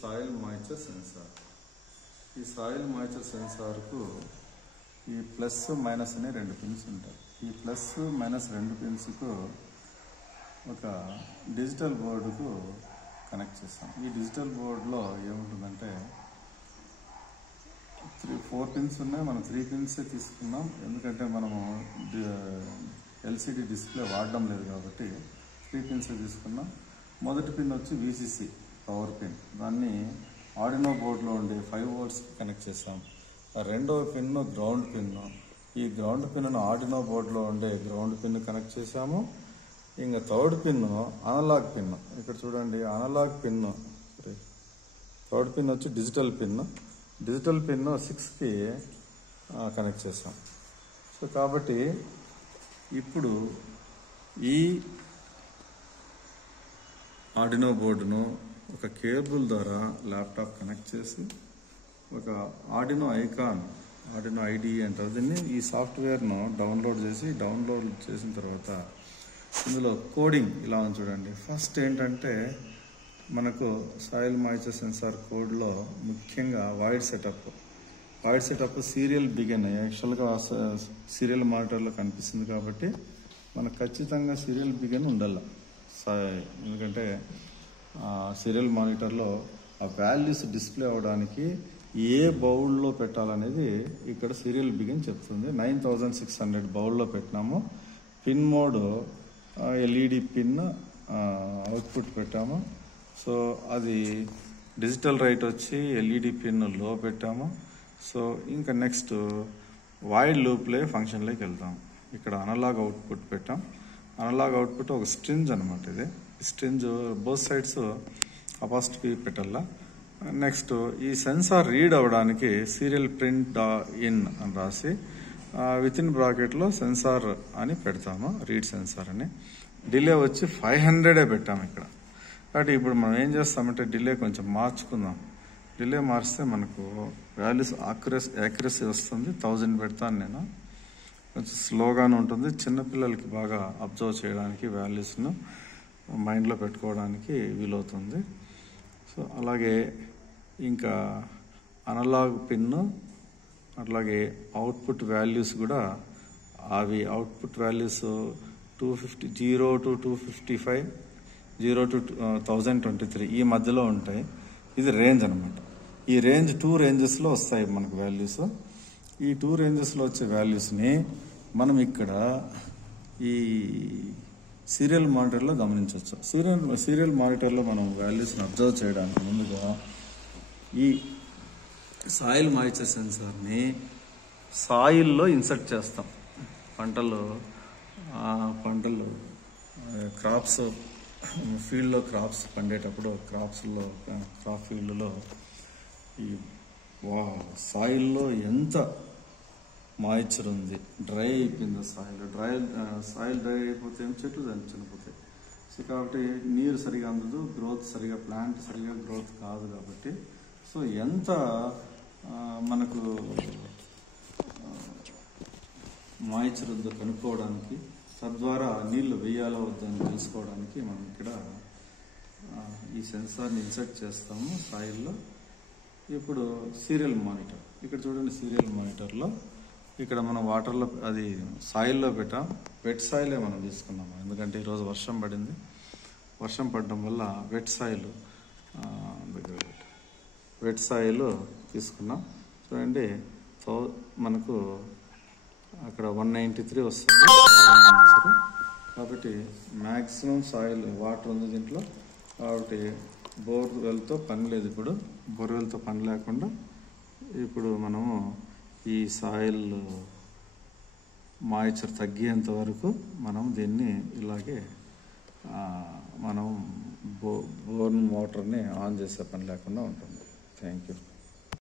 Soil moisture sensor. ఈ soil moisture సెన్సార్కు ఈ ప్లస్ మైనస్ అనే 2 పిన్స్ ఉంటాయి. ఈ ప్లస్ మైనస్ 2 పిన్స్కు ఒక డిజిటల్ బోర్డుకు కనెక్ట్ చేస్తాం. ఈ డిజిటల్ బోర్డులో ఏముంటుందంటే 4 పిన్స్ ఉన్నాయి. మనం 3 పిన్సే తీసుకున్నాం, ఎందుకంటే మనము ఎల్సిడి డిస్ప్లే వాడడం లేదు కాబట్టి 3 పిన్సే తీసుకున్నాం. మొదటి పిన్ వచ్చి విసిసి పవర్ పిన్, దాన్ని ఆర్డినో బోర్డులో ఉండే 5 వోల్ట్స్కి కనెక్ట్ చేస్తాం. రెండవ పిన్ గ్రౌండ్ పిన్. ఈ గ్రౌండ్ పిన్ను ఆర్డినో బోర్డులో ఉండే గ్రౌండ్ పిన్ కనెక్ట్ చేసాము. ఇంకా థర్డ్ పిన్ అనలాగ్ పిన్. ఇక్కడ చూడండి, అనలాగ్ పిన్. థర్డ్ పిన్ వచ్చి డిజిటల్ పిన్. డిజిటల్ పిన్ 6కి కనెక్ట్ చేసాం. సో కాబట్టి ఇప్పుడు ఈ ఆర్డినో బోర్డును ఒక కేబుల్ ద్వారా ల్యాప్టాప్ కనెక్ట్ చేసి ఒక ఆర్డినో ఐకాన్, ఆర్డినో ఐడిఈ అంటారు దీన్ని, ఈ సాఫ్ట్వేర్ను డౌన్లోడ్ చేసిన తర్వాత ఇందులో కోడింగ్ ఇలా ఉంది చూడండి. ఫస్ట్ ఏంటంటే మనకు సాయిల్ మాయిశ్చర్ సెన్సార్ కోడ్లో ముఖ్యంగా వాయిడ్ సెటప్ సీరియల్ బిగిన్. యాక్చువల్గా సీరియల్ మానిటర్లో కనిపిస్తుంది కాబట్టి మనకు ఖచ్చితంగా సీరియల్ బిగిన్ ఉండాలి. ఎందుకంటే సీరియల్ మానిటర్లో ఆ వాల్యూస్ డిస్ప్లే అవ్వడానికి ఏ బౌల్లో పెట్టాలనేది ఇక్కడ సీరియల్ బిగిన్ చెప్తుంది. 9600 బౌల్లో పెట్టినాము. Pin mode LED pin output పెట్టాము. సో అది డిజిటల్ రైట్ వచ్చి ఎల్ఈడి పిన్ లో పెట్టాము. సో ఇంకా నెక్స్ట్ వైడ్ లూప్లే ఫంక్షన్లోకి వెళ్తాం. ఇక్కడ అనలాగ్ అవుట్పుట్ పెట్టాం. అనలాగ్ అవుట్పుట్ ఒక స్ట్రింజ్ అనమాట. ఇది స్ట్రింజ్ బోత్ సైడ్స్ అపాస్ట్రఫీ పెట్టాలా. నెక్స్ట్ ఈ సెన్సార్ రీడ్ అవ్వడానికి సీరియల్ ప్రింట్ ఇన్ అని రాసి విత్ ఇన్ బ్రాకెట్లో సెన్సార్ అని పెడతాము, రీడ్ సెన్సార్ అని. డిలే వచ్చి 500 పెట్టాము ఇక్కడ. కాబట్టి ఇప్పుడు మనం ఏం చేస్తామంటే డిలే కొంచెం మార్చుకుందాం. డిలే మార్చితే మనకు వాల్యూస్ యాక్యురసీ వస్తుంది. 1000 పెడతాను నేను. కొంచెం స్లోగానే ఉంటుంది, చిన్నపిల్లలకి బాగా అబ్జర్వ్ చేయడానికి, వాల్యూస్ను మైండ్లో పెట్టుకోవడానికి వీలవుతుంది. సో అలాగే ఇంకా అనలాగ్ పిన్ను, అట్లాగే అవుట్పుట్ వాల్యూస్ కూడా అవి అవుట్పుట్ వాల్యూస్ 250 0 to 255, 0 to 1023 ఈ మధ్యలో ఉంటాయి. ఇది రేంజ్ అనమాట. ఈ రేంజ్ 2 రేంజెస్లో వస్తాయి మనకు వాల్యూస్. ఈ 2 రేంజెస్లో వచ్చే వాల్యూస్ని మనం ఇక్కడ ఈ సీరియల్ మానిటర్లో గమనించవచ్చు. సీరియల్ మానిటర్లో మనం వాల్యూస్ని అబ్జర్వ్ చేయడానికి ముందుగా ఈ సాయిల్ మాయిశ్చర్ సెన్సార్ని సాయిల్లో ఇన్సర్ట్ చేస్తాం. పంటలు క్రాప్స్ ఫీల్డ్లో క్రాప్స్ పండేటప్పుడు క్రాప్ ఫీల్డ్లో ఈ సాయిల్లో ఎంత మాయిశ్చర్ ఉంది, డ్రై అయిపోయింది సాయిల్ డ్రై అయిపోతే ఏం చెట్లు దాన్ని చనిపోతాయి. సో కాబట్టి నీరు సరిగా అందదు, ప్లాంట్ సరిగా గ్రోత్ కాదు. కాబట్టి సో ఎంత మనకు మాయిశ్చర్ ఉందో కనుక్కోవడానికి, తద్వారా నీళ్లు వేయాలో వద్దని తెలుసుకోవడానికి మనం ఇక్కడ ఈ సెన్సార్ని ఇన్సర్ట్ చేస్తాము సాయిల్లో. ఇప్పుడు సీరియల్ మానిటర్, ఇక్కడ చూడండి, సీరియల్ మానిటర్లో ఇక్కడ మనం వాటర్లో అది సాయిల్లో పెట్టాం. వెట్ సాయిలే మనం తీసుకున్నాము, ఎందుకంటే ఈరోజు వర్షం పడింది. వర్షం పడడం వల్ల వెట్ సాయిల్ తీసుకున్నాం. చూడండి, మనకు అక్కడ 193 వస్తుంది కాబట్టి మ్యాక్సిమం సాయిల్ వాటర్ ఉంది దీంట్లో. కాబట్టి బోర్వెల్తో పని లేదు. ఇప్పుడు బోర్వెల్తో పని లేకుండా ఇప్పుడు మనము ఈ సాయిల్ మాయిశ్చర్ తగ్గేంత వరకు మనం దీన్ని ఇలాగే మనం బోర్ మోటార్ని ఆన్ చేసే పని లేకుండా ఉంటుంది. Thank you.